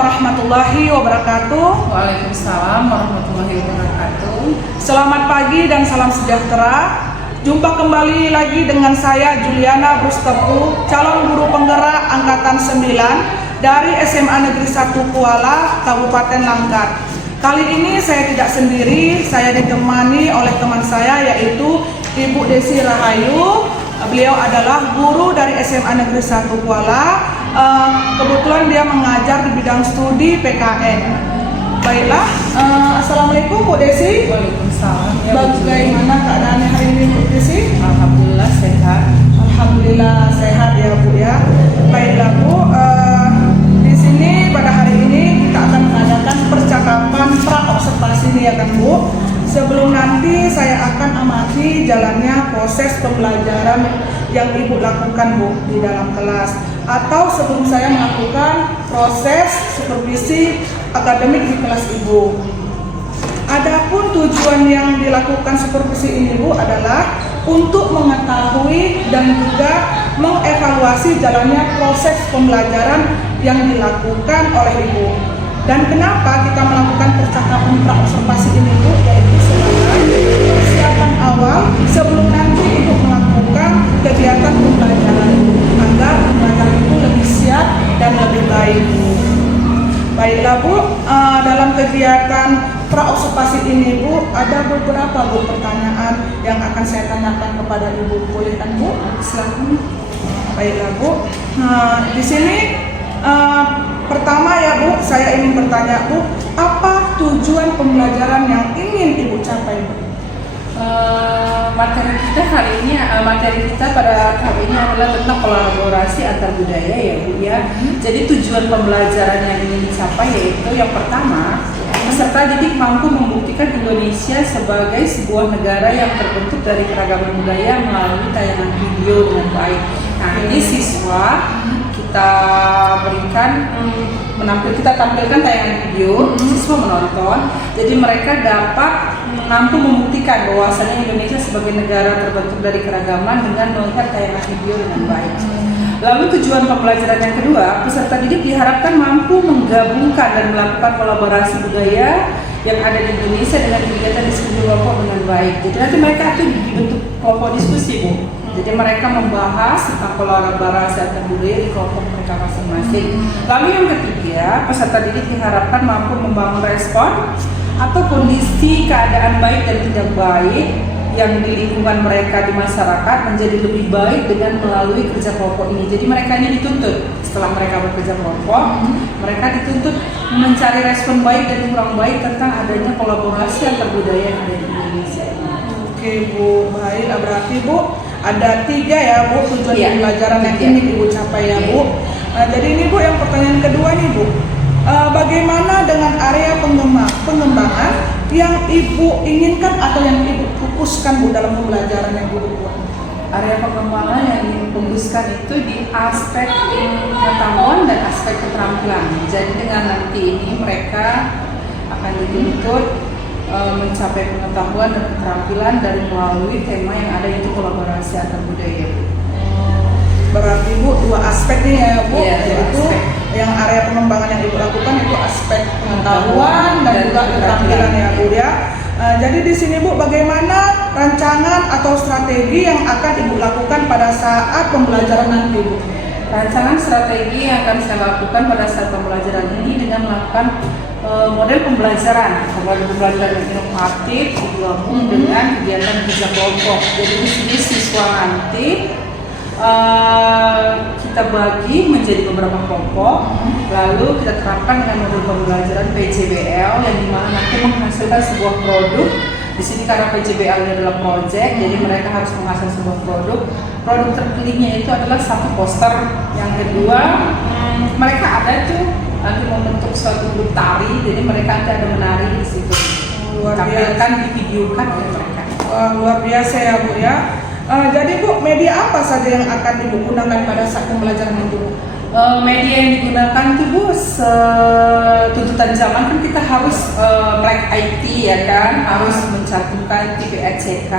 warahmatullahi wabarakatuh. Waalaikumsalam warahmatullahi wabarakatuh. Selamat pagi dan salam sejahtera. Jumpa kembali lagi dengan saya Juliana Brustepu, calon guru penggerak angkatan 9 dari SMA Negeri 1 Kuala, Kabupaten Langkat. Kali ini saya tidak sendiri, saya ditemani oleh teman saya yaitu Ibu Desi Rahayu. Beliau adalah guru dari SMA Negeri 1 Kuala. Kebetulan dia mengajar di bidang studi PKN. Baiklah, assalamualaikum Bu Desi. Waalaikumsalam. Bagaimana keadaannya hari ini Bu Desi? Alhamdulillah sehat. Alhamdulillah sehat ya Bu ya. Baiklah Bu, di sini pada hari ini kita akan mengadakan percakapan pra-observasi nih ya kan Bu. Sebelum nanti saya akan amati jalannya proses pembelajaran yang Ibu lakukan Bu di dalam kelas, atau sebelum saya melakukan proses supervisi akademik di kelas Ibu. Adapun tujuan yang dilakukan supervisi ini Bu adalah untuk mengetahui dan juga mengevaluasi jalannya proses pembelajaran yang dilakukan oleh Ibu. Dan kenapa kita melakukan percakapan pra-observasi ini Bu, yaitu sebagai persiapan awal sebelum nanti Ibu melakukan kegiatan pembelajaran agar pembelajaran itu lebih siap dan lebih baik. Baiklah Bu, dalam kegiatan pra-observasi ini Bu, ada beberapa Bu pertanyaan yang akan saya tanyakan kepada Ibu. Boleh kan Bu? Silakan. Baiklah Bu, di sini pertama ya Bu, saya ingin bertanya Bu, apa tujuan pembelajaran yang ingin Ibu capai Bu? Materi kita hari ini, materi kita pada hari ini adalah tentang kolaborasi antar budaya ya Bu ya. Jadi tujuan pembelajaran yang ingin dicapai yaitu yang pertama, peserta didik mampu membuktikan Indonesia sebagai sebuah negara yang terbentuk dari keragaman budaya melalui tayangan video dengan baik. Nah ini siswa kita berikan kita tampilkan tayangan video, siswa menonton, jadi mereka dapat mampu membuktikan bahwasannya Indonesia sebagai negara terbentuk dari keragaman dengan melihat tayangan video dengan baik. Lalu tujuan pembelajaran yang kedua, peserta didik diharapkan mampu menggabungkan dan melakukan kolaborasi budaya yang ada di Indonesia dengan kegiatan diskusi kelompok dengan baik. Jadi nanti mereka itu dibentuk kelompok diskusi Bu. Jadi mereka membahas tentang kolaborasi antar budaya di kelompok mereka masing-masing. Lalu yang ketiga, peserta didik diharapkan mampu membangun respon atau kondisi keadaan baik dan tidak baik yang di lingkungan mereka di masyarakat menjadi lebih baik dengan melalui kerja kelompok ini. Jadi mereka ini dituntut setelah mereka bekerja kelompok, mereka dituntut mencari respon baik dan kurang baik tentang adanya kolaborasi antar budaya yang ada di Indonesia. Oke Bu, baik. Berarti Bu ada 3 ya Bu tujuan pembelajaran yang ingin Ibu capai ya Bu. Nah, jadi ini Bu yang pertanyaan kedua nih Bu, bagaimana dengan area pengembangan yang Ibu inginkan atau yang Ibu fokuskan Bu dalam pembelajaran yang Ibu buat? Area pengembangan yang ingin fokuskan itu di aspek pengetahuan dan aspek keterampilan. Jadi dengan nanti ini mereka akan dituntut mencapai pengetahuan dan keterampilan dari melalui tema yang ada, yaitu kolaborasi antar budaya. Berarti Bu 2 aspek nih ya Bu, yaitu aspek. yang area pengembangan yang Ibu lakukan itu aspek pengetahuan dan juga keterampilan ya Bu ya. Jadi di sini Bu, bagaimana rancangan atau strategi yang akan Ibu lakukan pada saat pembelajaran nanti Bu? Rancangan strategi yang akan saya lakukan pada saat pembelajaran ini dengan melakukan model pembelajaran yang inovatif digabung dengan kegiatan kerja kelompok. Jadi di sini siswa nanti kita bagi menjadi beberapa kelompok, lalu kita terapkan dengan model pembelajaran PJBL yang dimana nanti menghasilkan sebuah produk. Di sini karena PJBL ini adalah project, jadi mereka harus menghasilkan sebuah produk. Produk terpilihnya itu adalah satu poster. Yang kedua, mereka ada tuh nanti membentuk suatu grup tari, jadi mereka nanti ada menari di situ. Luar biasa. Tampilkan, divideokan oleh mereka. Luar biasa ya Bu ya. Jadi Bu, media apa saja yang akan Ibu gunakan pada saat pembelajaran itu? Media yang digunakan tuh Bu, tuntutan zaman kan kita harus melek IT ya kan, harus mencantumkan TPECK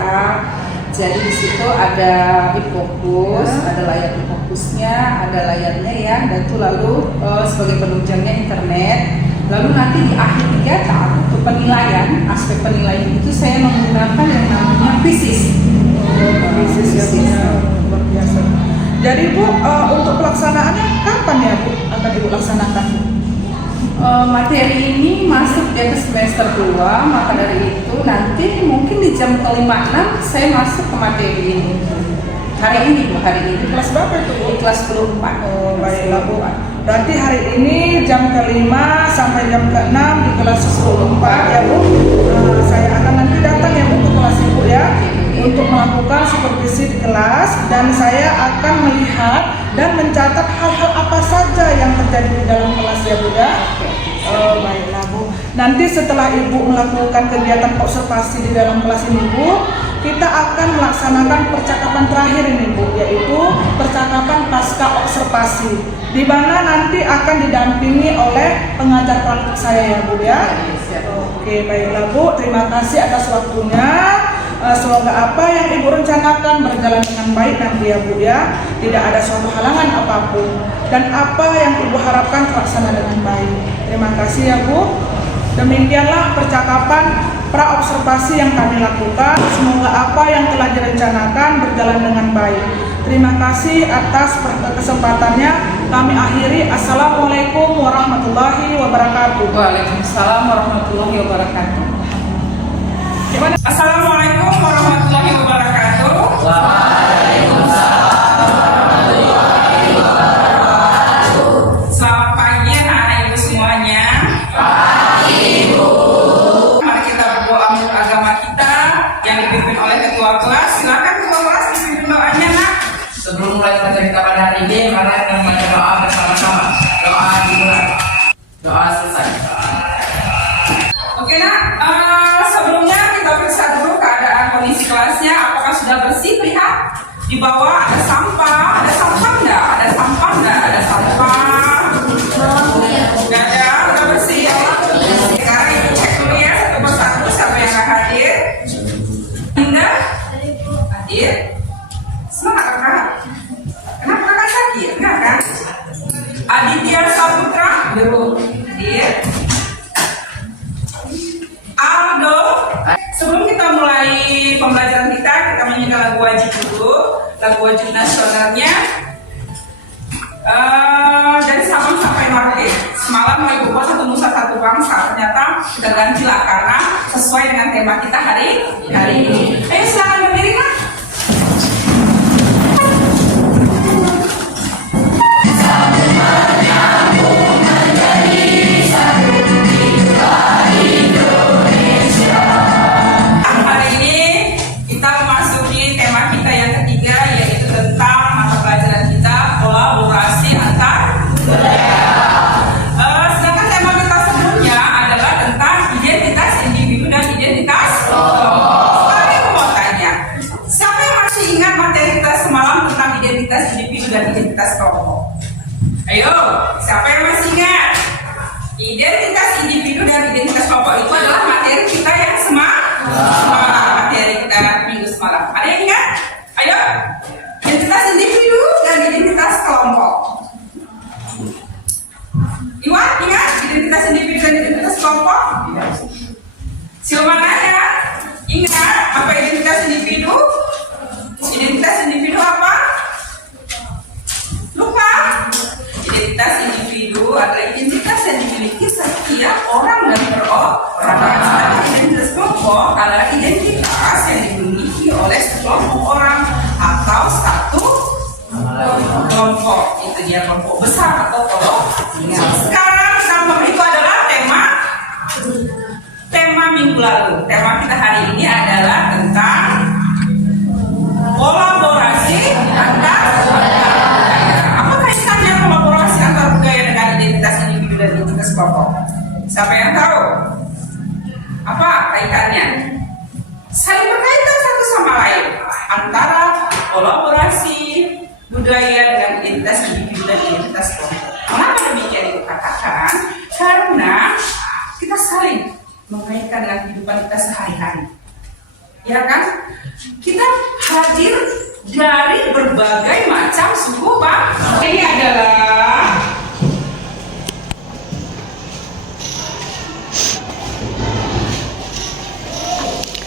Jadi di situ ada e-fokus, ada layar e-fokusnya, ada layarnya ya, dan itu lalu sebagai penunjangnya internet. Lalu nanti di akhir kegiatan untuk penilaian, aspek penilaian itu saya menggunakan yang namanya quizzes. Bisnis ya, luar biasa. Jadi Bu, untuk pelaksanaannya kapan ya Bu akan Ibu laksanakan? Materi ini masuk di atas semester 2, maka dari itu nanti mungkin di jam ke-5-6 saya masuk ke materi ini. Hari ini Bu, hari ini. Kelas berapa itu Bu? Di kelas 24. Oh, baiklah Bu. Berarti hari ini jam ke-5 sampai jam ke-6 di kelas 14 ya Bu. Saya akan nanti datang ya Bu ke kelas Ibu ya, untuk melakukan supervisi di kelas, dan saya akan melihat dan mencatat hal-hal apa saja yang terjadi di dalam kelas ya Bu ya. Baiklah Bu. Nanti setelah Ibu melakukan kegiatan observasi di dalam kelas ini Bu, kita akan melaksanakan percakapan terakhir ini Bu, yaitu percakapan pasca observasi, di mana nanti akan didampingi oleh pengajar praktik saya ya Bu ya. Oke, baiklah Bu, terima kasih atas waktunya. Semoga apa yang Ibu rencanakan berjalan dengan baik nanti ya Bu ya. Tidak ada suatu halangan apapun, dan apa yang Ibu harapkan terlaksana dengan baik. Terima kasih ya Bu. Demikianlah percakapan pra-observasi yang kami lakukan. Semoga apa yang telah direncanakan berjalan dengan baik. Terima kasih atas kesempatannya. Kami akhiri. Assalamualaikum warahmatullahi wabarakatuh. Waalaikumsalam warahmatullahi wabarakatuh. Gimana? Assalamualaikum warahmatullahi wabarakatuh. Selamat pagi anak-anak Ibu semuanya. Mari kita berdoa menurut agama kita yang dipimpin oleh ketua kelas. Silakan ketua kelas dipimpin doanya nak. Sebelum mulai pelajaran kita pada hari ini, mari kita membaca doa bersama-sama. Doa dimulai. Doa selesai. Oke nak, sebelumnya kita periksa dulu keadaan kondisi kelasnya. Apakah sudah bersih? Lihat di bawah ada sampah. Ada sampah enggak? Ada sampah enggak? Ada sampah? Enggak ada, udah bersih ya. Sekarang Ibu cek dulu ya satu persatu siapa yang nggak hadir. Indah? Hadir? Semangat kakak. Kenapa kakak sakit? Enggak kan? Aditya Saputra? Belum. Hadir. Aldo, sebelum kita mulai pembelajaran kita menyanyikan lagu wajib dulu, lagu wajib nasionalnya. Dari Sabang sampai Merauke, semalam mau ibu satu nusa satu bangsa. Ternyata kita gantilah karena sesuai dengan tema kita hari ini. Ayo silakan berdiri kan? Identitas kelompok. Ayo, siapa yang masih ingat? Identitas individu dan identitas kelompok itu adalah materi kita yang semalam, materi kita minggu semalam. Ada yang ingat? Ayo, identitas individu dan identitas kelompok. Iwan, ingat identitas individu dan identitas kelompok? Silvana ya, ingat apa identitas individu? Identitas individu apa? Lupa. Identitas individu adalah identitas yang dimiliki setiap orang dan perorangan. Identitas kelompok adalah identitas yang dimiliki oleh sekelompok orang atau satu kelompok. Itu dia kelompok besar atau kelompok. Sekarang sama itu adalah tema minggu lalu. Tema kita hari ini adalah tentang kolaborasi antar budaya. Apa kaitannya kolaborasi antar budaya dengan identitas individu dan identitas kelompok? Siapa yang tahu? Apa kaitannya? Saling berkaitan satu sama lain antara kolaborasi budaya dengan identitas individu dan identitas kelompok. Mengapa demikian itu katakan? Karena kita saling mengaitkan dengan kehidupan kita sehari-hari. Ya kan? Kita hadir dari berbagai macam suku bangsa. Ini adalah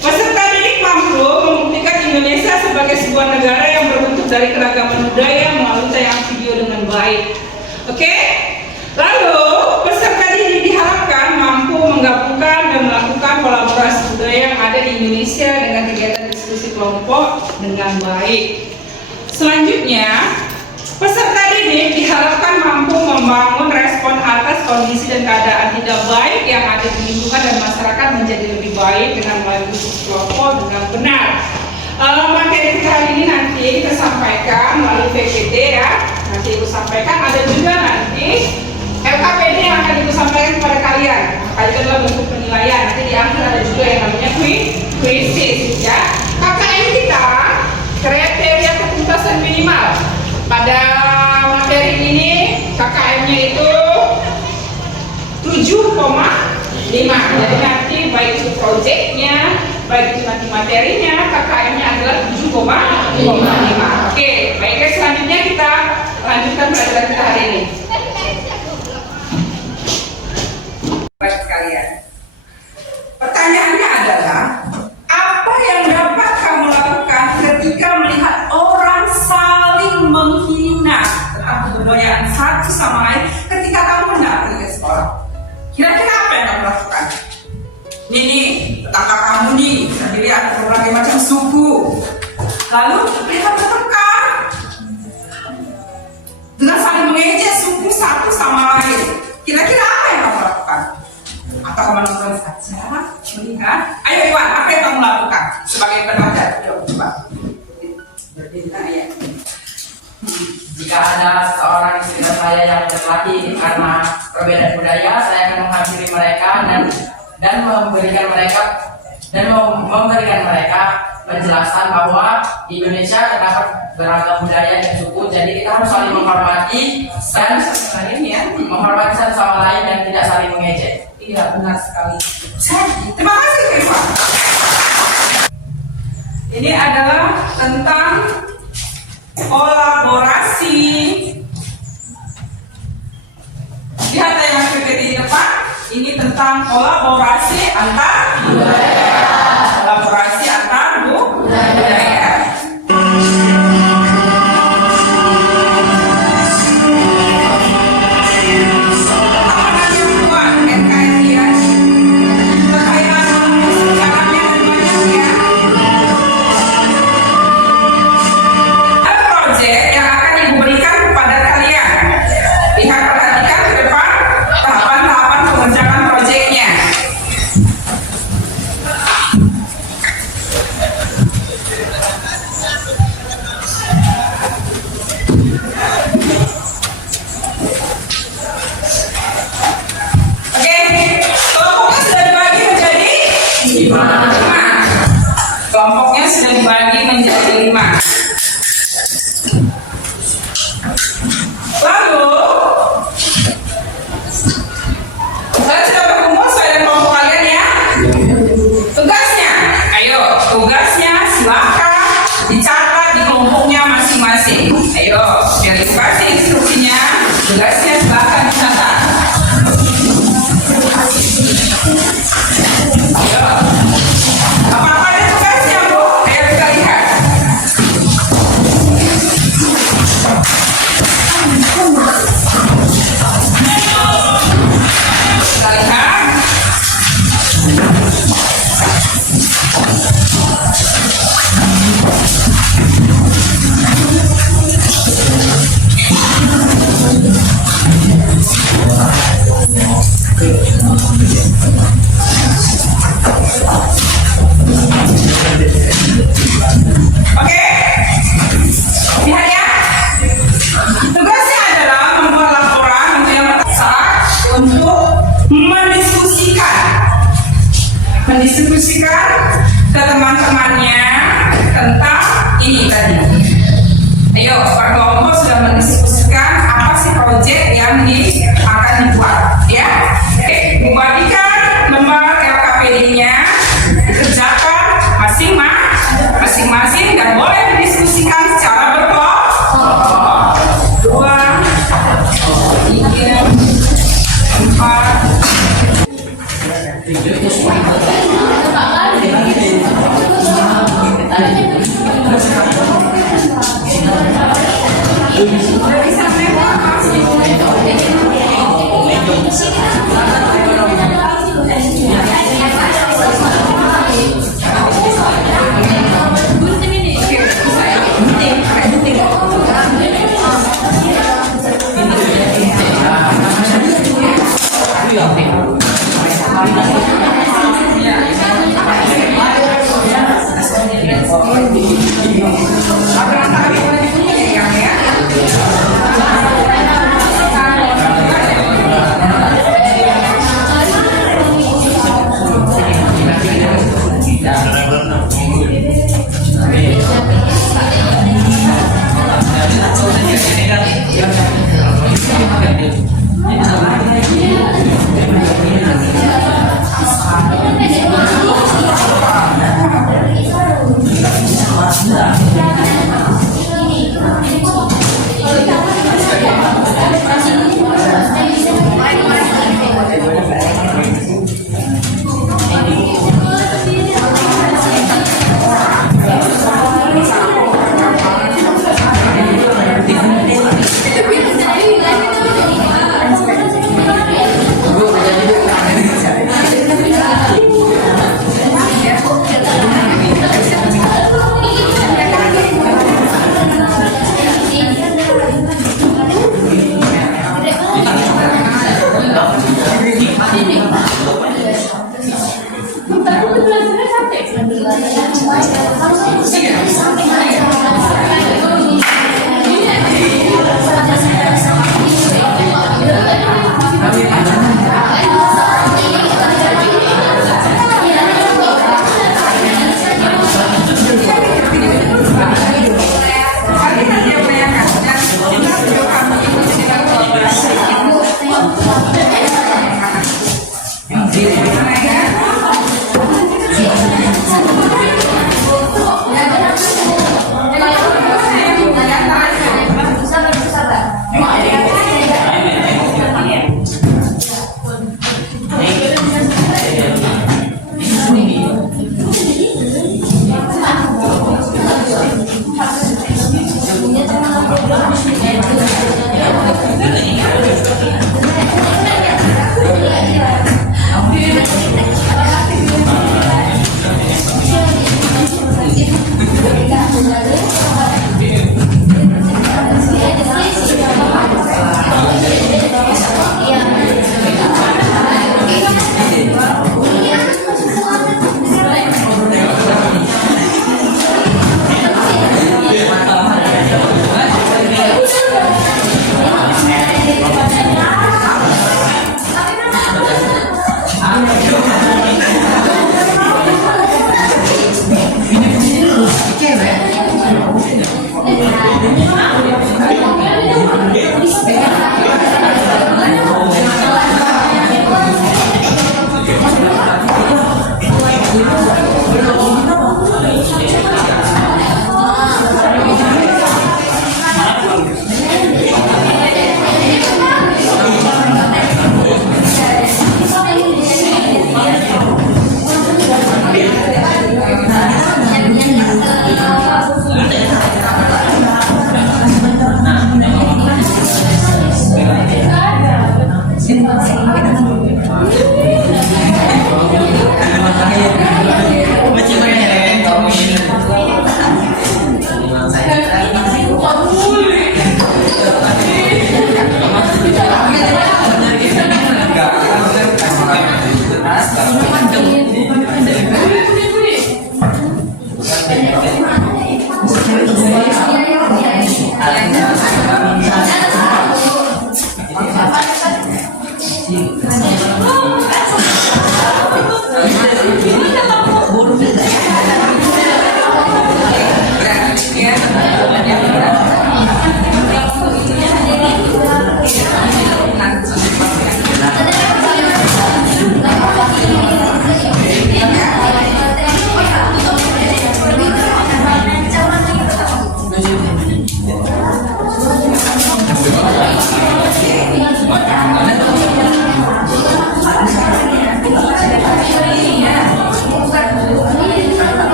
peserta didik mampu membuktikan Indonesia sebagai sebuah negara yang berbentuk dari keragaman budaya melalui tayangan video dengan baik. Oke? Lalu, peserta didik diharapkan mampu menggabungkan dan melakukan kolaborasi budaya yang ada di Indonesia dengan kegiatan diskusi kelompok dengan baik. Selanjutnya, peserta didik diharapkan mampu membangun respon atas kondisi dan keadaan tidak baik yang ada di lingkungan dan masyarakat menjadi lebih baik dengan melalui diskusi kelompok dengan benar. Materi kita hari ini nanti kita sampaikan melalui PPT ya. Nanti Ibu sampaikan, ada juga nanti LKPD yang akan Ibu sampaikan kepada kalian. Maka itu adalah bentuk penilaian. Nanti di akhir ada juga yang namanya quizzes ya. KKM kita kriteria ketuntasan minimal pada materi ini KKM-nya itu 7,5. Jadi nanti baik itu proyeknya, baik itu nanti materinya, KKM-nya adalah 7,5. Oke, baiknya selanjutnya kita lanjutkan pelajaran kita hari ini. Baik sekalian. Pertanyaannya adalah, apa yang dapat kamu lakukan ketika melihat orang saling menghina tentang kebudayaan satu sama lain ketika kamu mendatangi ke sekolah? Kira-kira apa yang kamu lakukan? Nih, tetangga kamu nih, terdiri ada berbagai macam suku. Lalu mereka bertengkar dengan saling mengejek suku satu sama lain. Kira-kira apa yang kamu lakukan? Atau kamu nonton saja, melihat? Ayo Iwan, apa yang kamu lakukan sebagai pengajar? Yuk, coba. Bercerita ya. Jika ada seorang di sekitar saya yang berlatih karena perbedaan budaya, saya akan menghampiri mereka dan memberikan mereka menjelaskan bahwa di Indonesia terdapat beragam budaya dan suku, jadi kita harus saling menghormati dan menghormati satu sama lain dan tidak saling mengejek. Iya, benar sekali. Terima kasih Iwan. Ini adalah tentang kolaborasi. Lihat yang PPT di depan. Ini tentang kolaborasi antar budaya. Kolaborasi antar budaya. Kelompoknya sudah dibagi menjadi 5. Lalu kalian sudah berkumpul sesuai dengan kelompok kalian ya. Tugasnya, ayo tugasnya silakan dicatat di kelompoknya masing-masing. Ayo, biar dikasih instruksinya, tugasnya silakan dicatat. Ayo. Apa-apa ada tugasnya, Bu? Ayo kita lihat. Kita lihat. Oke, lihat ya. Tugasnya adalah membuat laporan untuk yang saat untuk mendiskusikan ke teman-temannya tentang ini tadi. Ayo, per kelompok sudah mendiskusikan apa sih proyek yang akan dibuat, ya. Oke, membagikan lembar LKPD-nya dikerjakan masing-masing dan boleh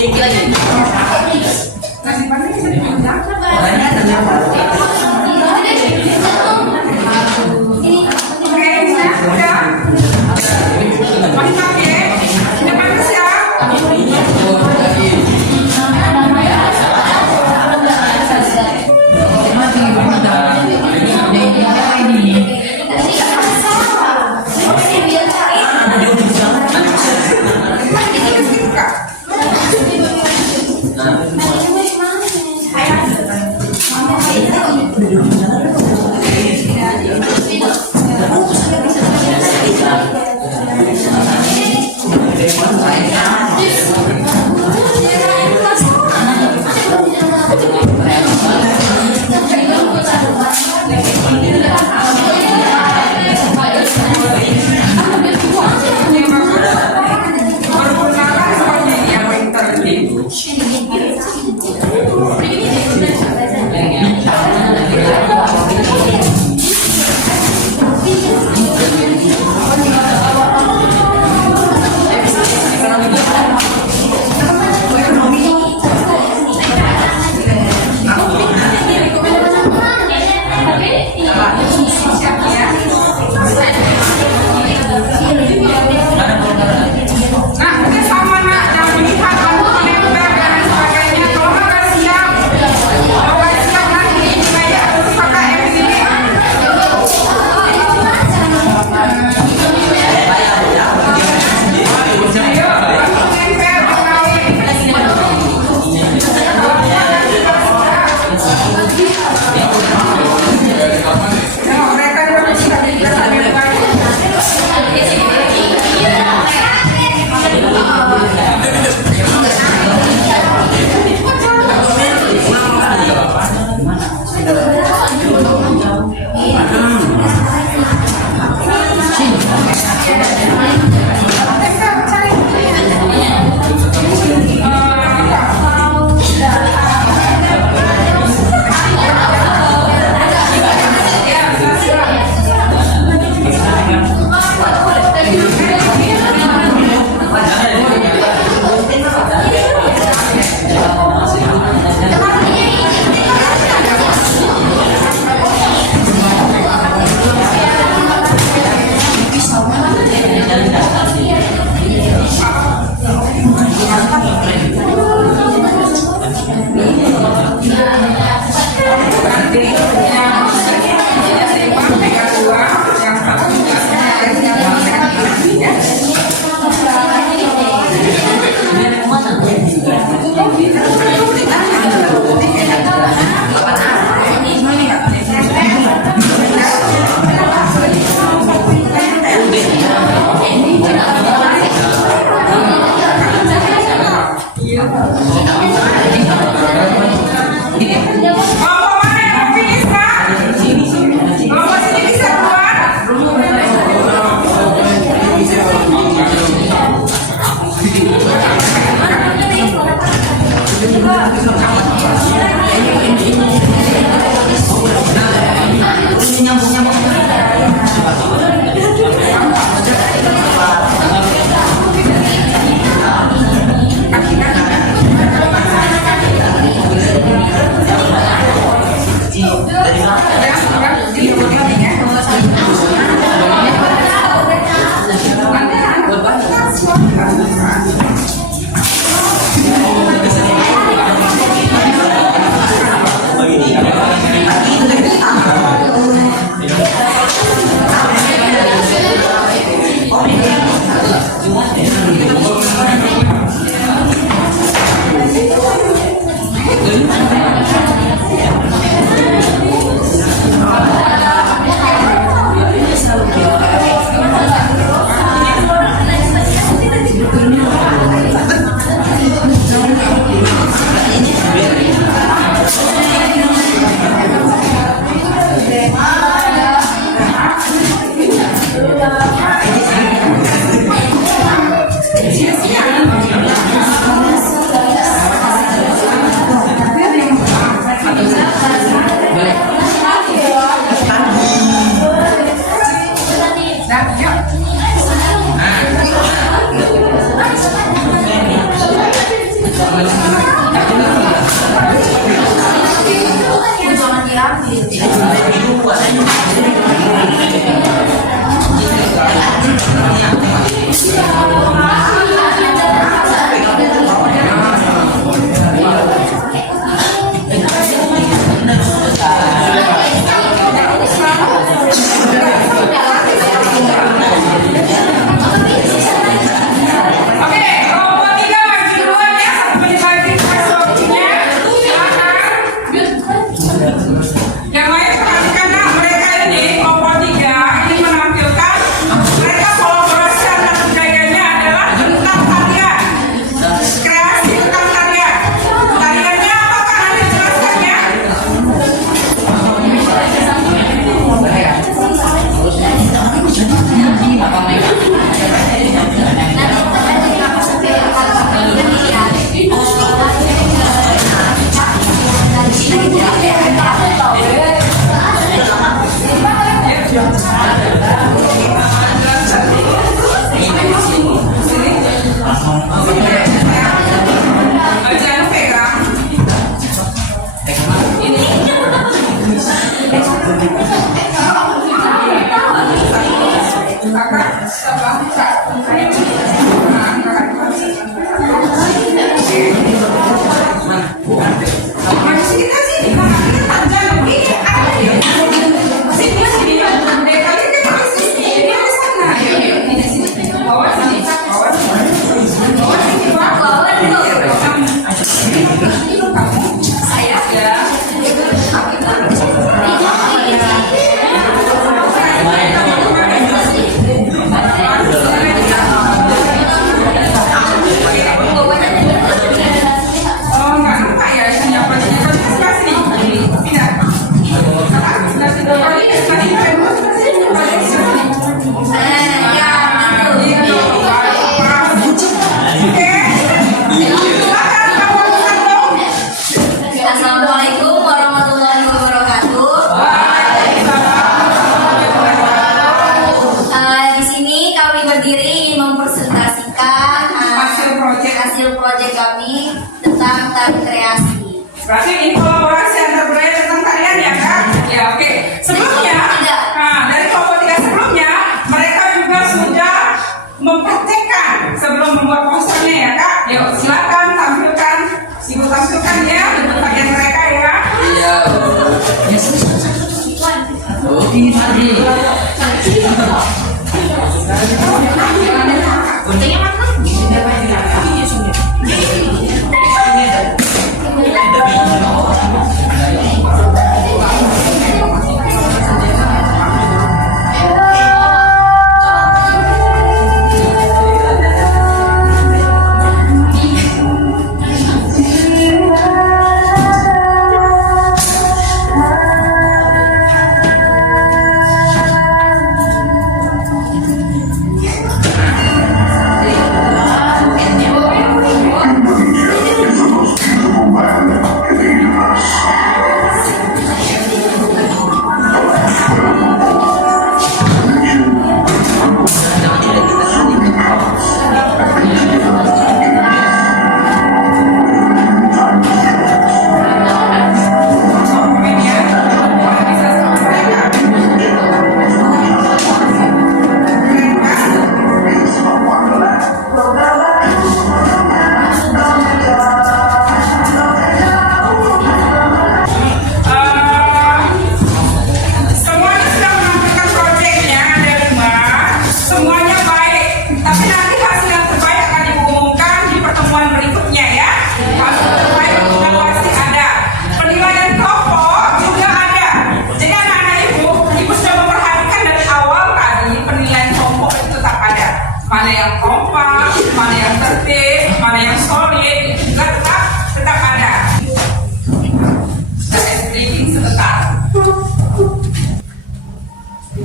Sikit lagi. Nasi padang bisa dipindang. Orangnya ternyata. Nah, hasil proyek kami tentang tari kreasi. Berarti ini kolaborasi antar budaya tentang tarian ya Kak? Ya oke. Sebelumnya, dari kelompok 3 sebelumnya, mereka juga sudah mempraktekkan sebelum membuat posternya ya Kak. Yuk silakan tampilkan, Ibu tampilkan ya bentuk bagian mereka ya. Iya. Oh, ini tadi. Kuncinya mana?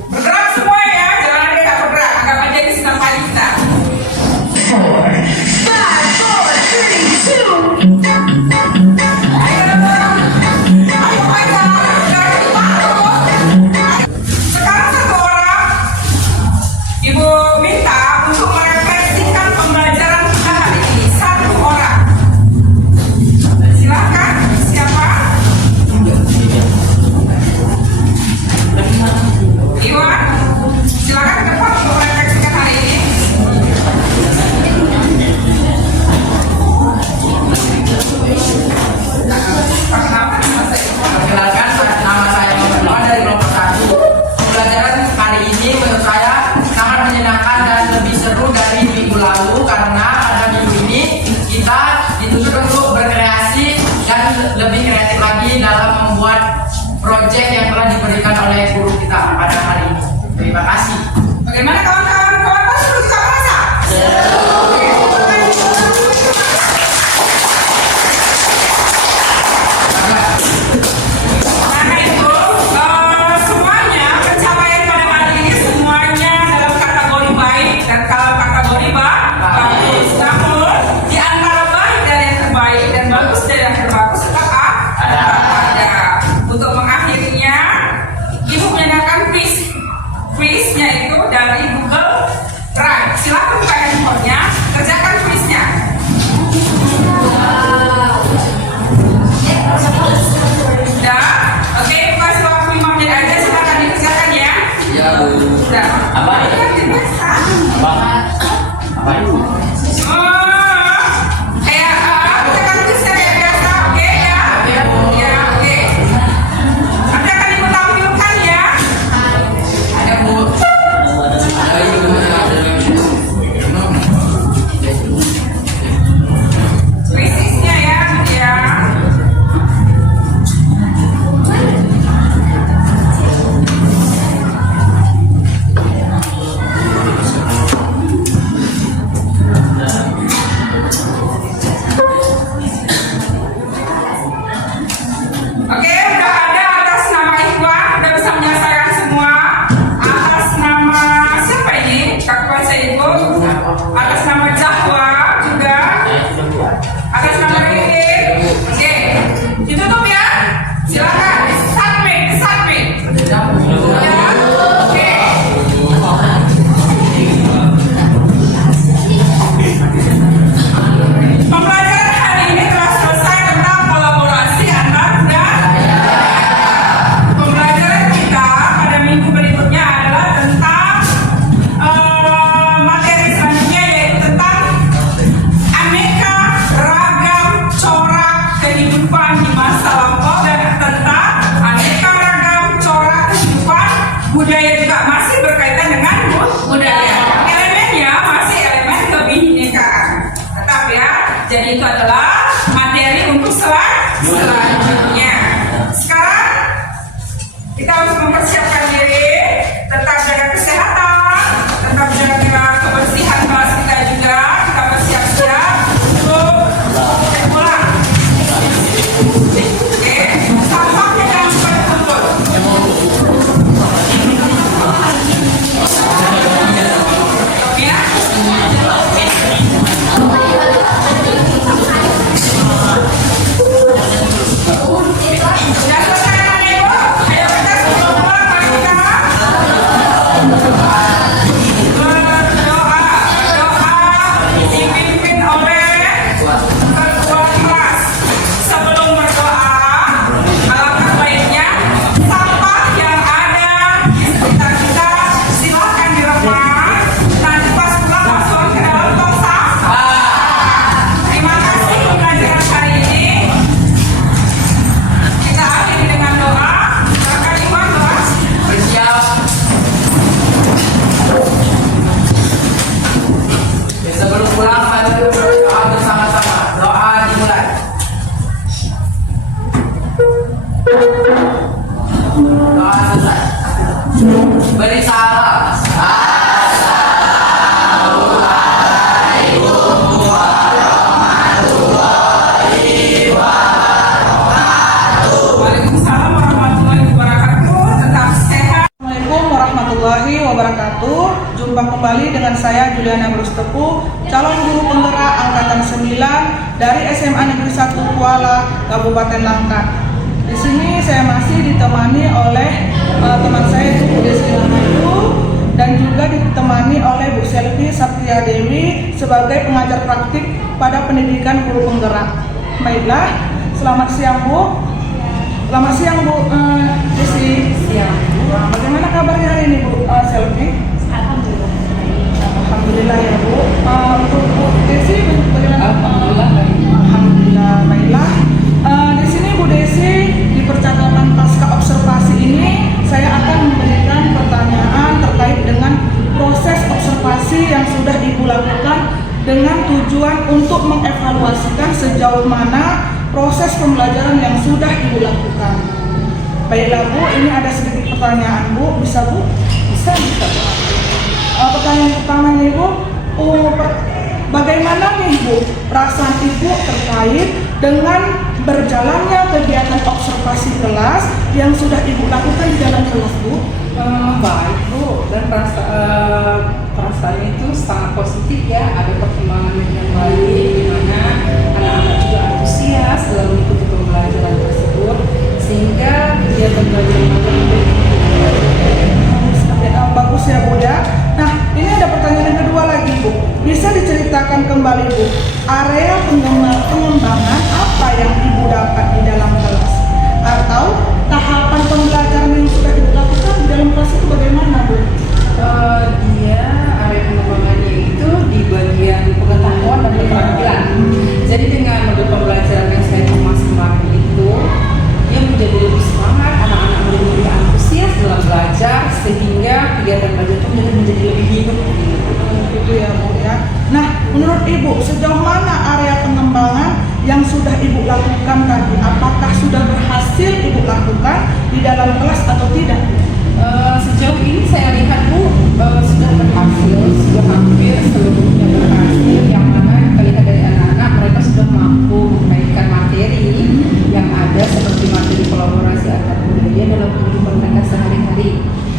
Bergerak semua ya, jangan ada yang bergerak. Anggap aja ini sedang kita. Sekarang satu orang, Ibu minta untuk merefleksikan pembelajaran kita hari ini. Satu orang. Silakan, siapa? Iwan, silakan ke depan untuk merefleksikan hari ini. Perkenalkan, nama saya Muhammad dari kelompok 1. Pembelajaran hari ini menurut saya sangat menyenangkan dan lebih seru dari minggu lalu karena pada minggu ini kita dituntut untuk berkreasi dan lebih kreatif lagi dalam membuat proyek yang telah diberikan oleh guru kita pada hari ini. Terima kasih. Bagaimana kawan-kawan? Kawan-kawan seru juga merasa? Nah itu semuanya pencapaian pada hari ini semuanya dalam kategori baik dan kalau kategori bagus. Namun di antara baik dan yang terbaik dan bagus dan yang terbagus tetap ada. Untuk mengakhirinya, Ibu menyediakan quiznya itu dari Google Drive. Silakan buka handphonenya, kerjakan quiznya. Sudah, oke, kasih waktu 5 menit aja, silakan dikerjakan ya. Ya, Bu. Sudah. Apa? Biasa. Apa itu? Kerjakan quiznya kayak biasa, oke ya? Ya, oke. Nanti akan Ibu tampilkan ya. Ada, Bu. Ada itu. Quiznya ya, ya. dengan saya Juliana Brustepu, calon guru penggerak angkatan 9 dari SMA Negeri 1 Kuala, Kabupaten Langkat. Di sini saya masih ditemani oleh teman saya Bu Desi Lamayu dan juga ditemani oleh Bu Selvi Satria Dewi sebagai pengajar praktik pada pendidikan guru penggerak. Baiklah, selamat siang Bu. Selamat siang Bu Desi. Siang. Bagaimana kabarnya hari ini Bu Selvi? Alhamdulillah. Alhamdulillah ya Bu. Untuk Bu Desi bagaimana? Alhamdulillah baik. Alhamdulillah baiklah. Di sini Bu Desi di percakapan pasca observasi ini saya akan memberikan pertanyaan terkait dengan proses observasi yang sudah Ibu lakukan dengan tujuan untuk mengevaluasikan sejauh mana proses pembelajaran yang sudah Ibu lakukan. Baiklah Bu, ini ada sedikit pertanyaan Bu, bisa Bu? Bisa. Pertanyaan pertama nih Bu, bagaimana nih Bu perasaan Ibu terkait dengan berjalannya kegiatan observasi kelas yang sudah Ibu lakukan di dalam kelas Bu? Baik Bu, dan perasaan itu sangat positif ya, ada perkembangan yang baik di mana anak-anak juga antusias dalam mengikuti pembelajaran tersebut sehingga kegiatan belajar mengajar Bagus ya Bu ya. Nah, ini ada pertanyaan yang kedua lagi Bu. Bisa diceritakan kembali Bu, area pengembangan apa yang Ibu dapat di dalam kelas? Atau tahapan pembelajaran yang sudah Ibu lakukan di dalam kelas itu bagaimana Bu? dia area pengembangannya itu di bagian pengetahuan dan keterampilan. Jadi dengan modul pembelajaran yang saya kemas kemarin itu, dia menjadi lebih semangat, anak-anak menjadi lebih antusias dalam belajar sehingga kegiatan belajar itu menjadi lebih hidup. Gitu ya Bu ya. Nah, menurut Ibu sejauh mana area pengembangan yang sudah Ibu lakukan tadi? Apakah sudah berhasil Ibu lakukan di dalam kelas atau tidak? Sejauh ini saya lihat Bu sudah berhasil, sudah hampir seluruhnya berhasil. Yang mana kita lihat dari anak-anak mereka sudah mampu mengkaitkan materi yang ada seperti materi kolaborasi antar budaya dalam kehidupan mereka sehari-hari.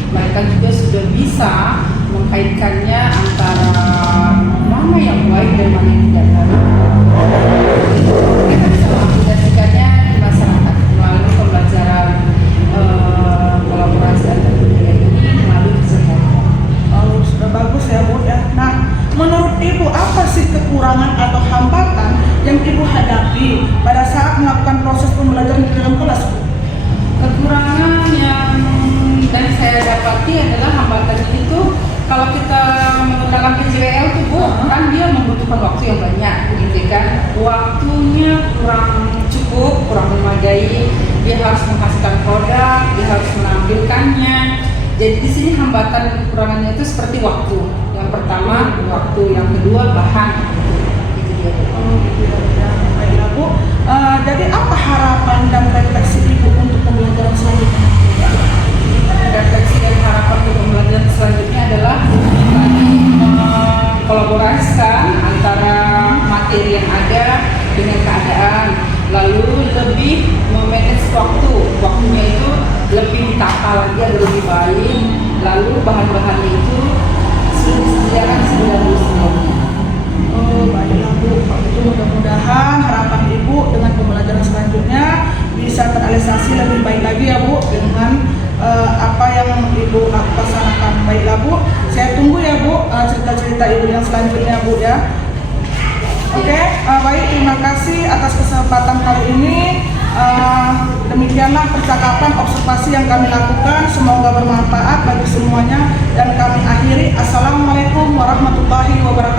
Mereka juga sudah bisa mengkaitkannya antara mana yang baik dan mana yang tidak baik. Kita bisa mengaplikasikannya di masyarakat melalui pembelajaran kolaborasi antar budaya ini melalui kesehatan. Oh, sudah bagus ya Bu ya. Nah, menurut Ibu apa sih kekurangan atau hambatan yang Ibu hadapi pada saat melakukan proses pembelajaran di dalam kelas Bu? Kekurangan yang dan saya dapati adalah hambatan itu kalau kita menggunakan PJWL itu Bu, kan dia membutuhkan waktu yang banyak gitu kan, waktunya kurang cukup, kurang memadai, dia harus menghasilkan produk, dia harus menampilkannya. Jadi di sini hambatan kekurangannya itu seperti waktu. Yang pertama waktu, yang kedua bahan. Itu dia. Gitu ya. Baiklah Bu. Jadi apa harapan dan refleksi Ibu untuk pembelajaran selanjutnya? Refleksi dan harapan untuk pembelajaran selanjutnya adalah tadi kolaborasikan antara materi yang ada dengan keadaan, lalu lebih memanage waktunya itu lebih ditata lagi agar lebih baik, lalu bahan-bahannya itu sudah disediakan sebelumnya. Oh, baiklah Bu. Itu mudah-mudahan harapan Ibu dengan pembelajaran selanjutnya bisa terrealisasi lebih baik lagi ya Bu dengan apa yang Ibu laksanakan. Baiklah Bu, saya tunggu ya Bu cerita-cerita Ibu yang selanjutnya Bu ya. Oke, baik, terima kasih atas kesempatan kali ini. Demikianlah percakapan observasi yang kami lakukan. Semoga bermanfaat bagi semuanya dan kami akhiri. Assalamualaikum warahmatullahi wabarakatuh.